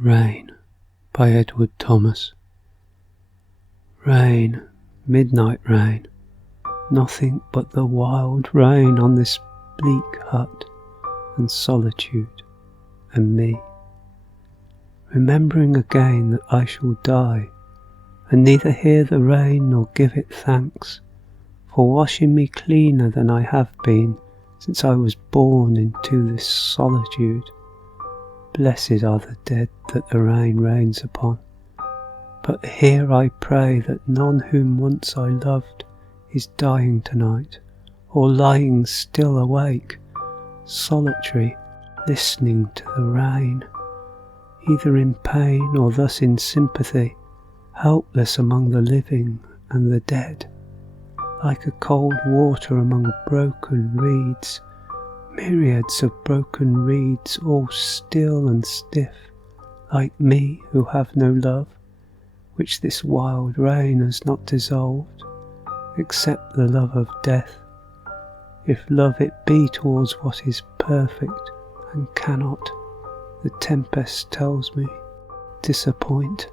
Rain by Edward Thomas. Rain, midnight rain, nothing but the wild rain on this bleak hut and solitude and me. Remembering again that I shall die, and neither hear the rain nor give it thanks for washing me cleaner than I have been since I was born into this solitude. Blessed are the dead that the rain rains upon. But here I pray that none whom once I loved is dying tonight, or lying still awake, solitary, listening to the rain, either in pain or thus in sympathy, helpless among the living and the dead, like a cold water among broken reeds, myriads of broken reeds, all still and stiff, like me who have no love, which this wild rain has not dissolved, except the love of death, if love it be towards what is perfect and cannot, the tempest tells me, disappoint.